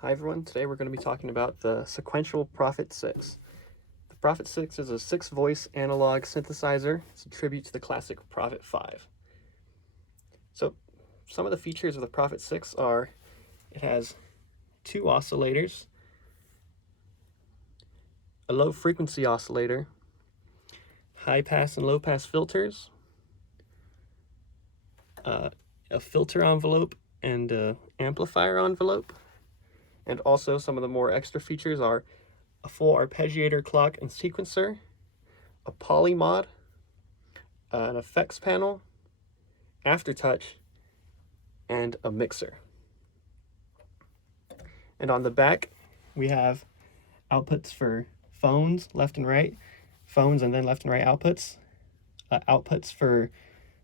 Hi everyone, today we're going to be talking about the Sequential Prophet-6. The Prophet-6 is a 6-voice analog synthesizer. It's a tribute to the classic Prophet-5. So some of the features of the Prophet-6 are it has 2 oscillators, a low frequency oscillator, high pass and low pass filters, a filter envelope and an amplifier envelope. And also some of the more extra features are a full arpeggiator clock and sequencer, a poly mod, an effects panel, aftertouch, and a mixer. And on the back, we have outputs for phones, left and right, phones and then left and right outputs, outputs for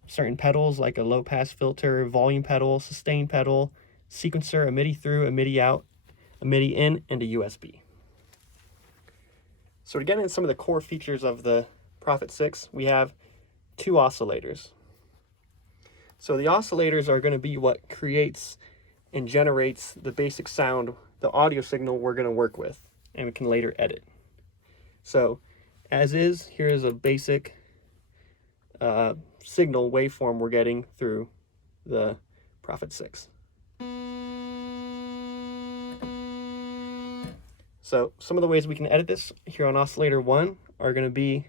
certain pedals like a low pass filter, volume pedal, sustain pedal, sequencer, a MIDI through, a MIDI out, a MIDI in, and a USB. So to get into some of the core features of the Prophet-6, we have 2 oscillators. So the oscillators are going to be what creates and generates the basic sound, the audio signal we're going to work with, and we can later edit. So as is, here is a basic signal waveform we're getting through the Prophet-6. So some of the ways we can edit this here on oscillator 1 are going to be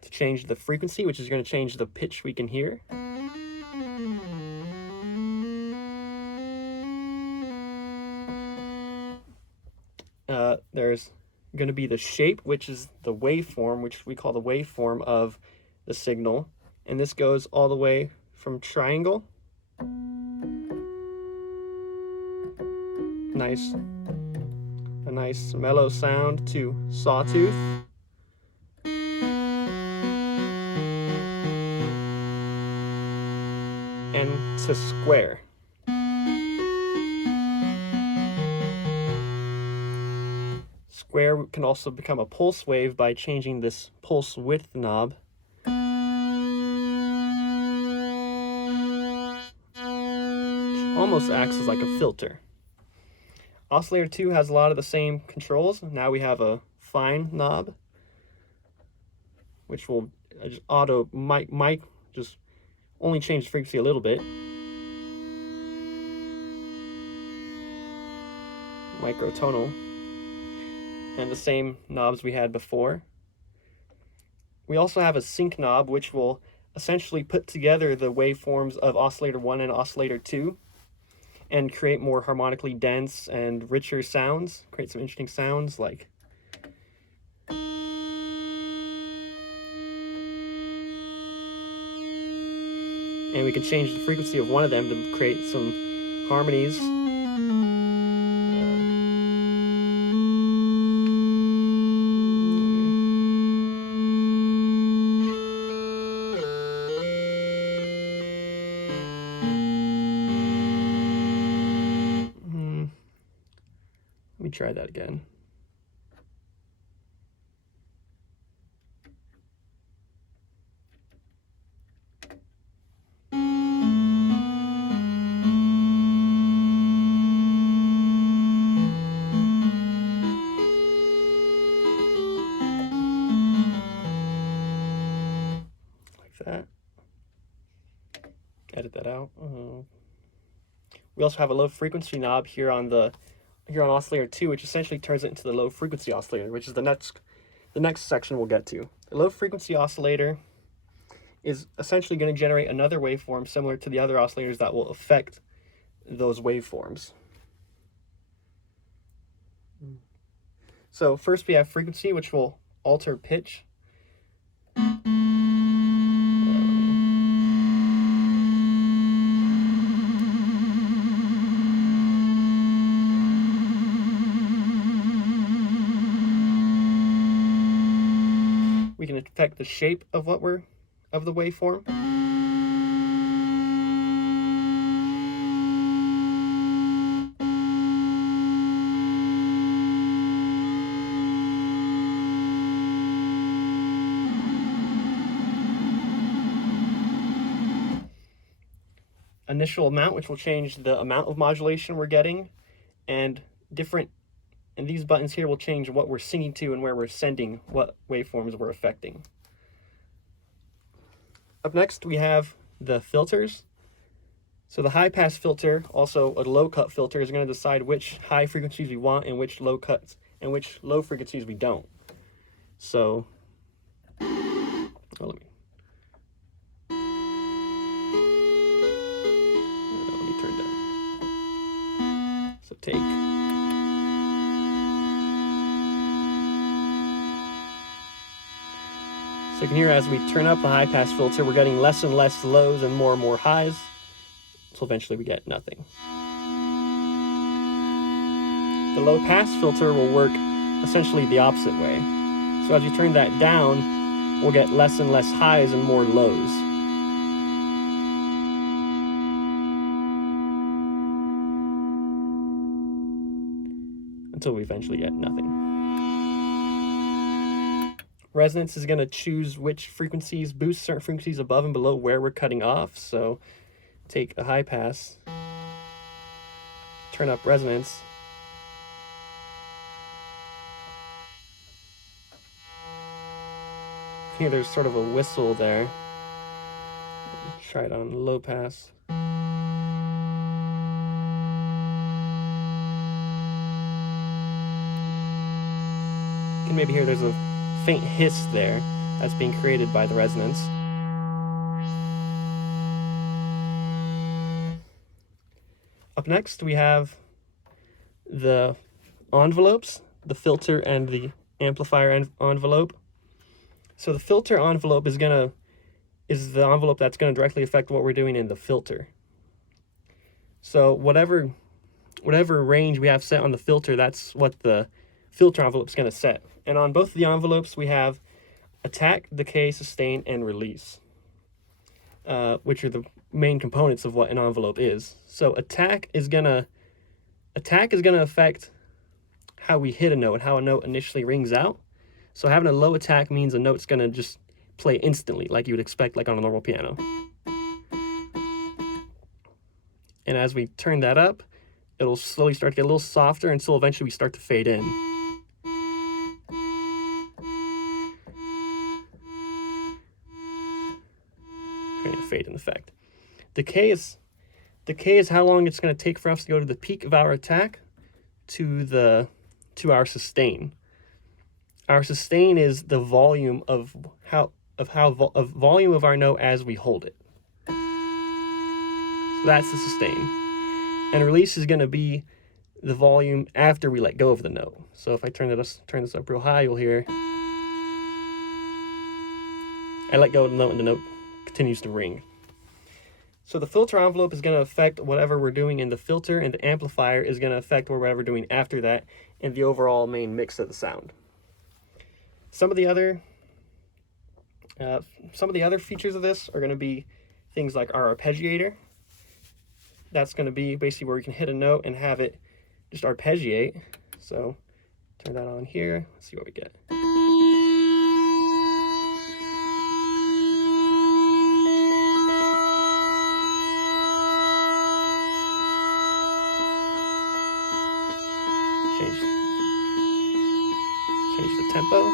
to change the frequency, which is going to change the pitch we can hear. There's going to be the shape, which is the waveform, which we call the waveform of the signal. And this goes all the way from triangle, a nice mellow sound, to sawtooth, and to square. Square can also become a pulse wave by changing this pulse width knob. Which almost acts as like a filter. Oscillator 2 has a lot of the same controls. Now we have a fine knob, which will just just only change the frequency a little bit. Microtonal. And the same knobs we had before. We also have a sync knob, which will essentially put together the waveforms of oscillator 1 and oscillator 2 and create more harmonically dense and richer sounds, create some interesting sounds like and we can change the frequency of one of them to create some harmonies. Let me try that again. Like that. Edit that out. We also have a low frequency knob here on oscillator 2, which essentially turns it into the low frequency oscillator, which is the next section we'll get to. The low frequency oscillator is essentially going to generate another waveform similar to the other oscillators that will affect those waveforms. So first we have frequency, which will alter pitch. We can affect the shape of the waveform. Initial amount, which will change the amount of modulation we're getting, and different, and these buttons here will change what we're singing to and where we're sending what waveforms we're affecting. Up next, we have the filters. So the high pass filter, also a low cut filter, is going to decide which high frequencies we want and which low cuts and which low frequencies we don't. So, let me turn down. So take. So you can hear as we turn up the high pass filter, we're getting less and less lows and more highs. So eventually we get nothing. The low pass filter will work essentially the opposite way. So as you turn that down, we'll get less and less highs and more lows. Until we eventually get nothing. Resonance is going to choose which frequencies, boost certain frequencies above and below where we're cutting off. So take a high pass, turn up resonance. Here there's sort of a whistle there. Let's try it on low pass. You can maybe hear there's a faint hiss there that's being created by the resonance. Up next, we have the envelopes, the filter and the amplifier envelope. So the filter envelope is the envelope that's going to directly affect what we're doing in the filter. So whatever range we have set on the filter, that's what the filter envelope is going to set. And on both of the envelopes, we have attack, decay, sustain, and release, which are the main components of what an envelope is. So attack is gonna affect how we hit a note and how a note initially rings out. So having a low attack means a note's gonna just play instantly, like you would expect, like on a normal piano. And as we turn that up, it'll slowly start to get a little softer until eventually we start to fade in. Creating a fade in effect. Decay is how long it's going to take for us to go to the peak of our attack to our sustain. Our sustain is the volume of volume of our note as we hold it. So that's the sustain. And release is going to be the volume after we let go of the note. So if I turn this up real high, you'll hear I let go of the note and the note continues to ring. So the filter envelope is going to affect whatever we're doing in the filter, and the amplifier is going to affect whatever we're doing after that and the overall main mix of the sound. Some of the other features of this are going to be things like our arpeggiator. That's going to be basically where we can hit a note and have it just arpeggiate. So turn that on here. Let's see what we get. Change the tempo.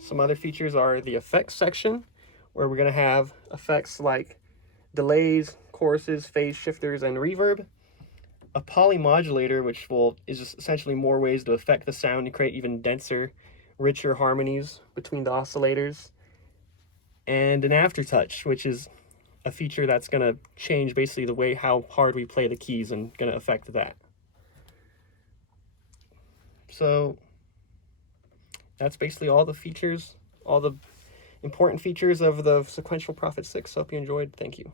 Some other features are the effects section, where we're going to have effects like delays, choruses, phase shifters, and reverb. A polymodulator, which is just essentially more ways to affect the sound and create even denser, richer harmonies between the oscillators. And an aftertouch, which is a feature that's going to change basically the way how hard we play the keys and going to affect that. So that's basically all the features, all the important features of the Sequential Prophet-6. Hope you enjoyed. Thank you.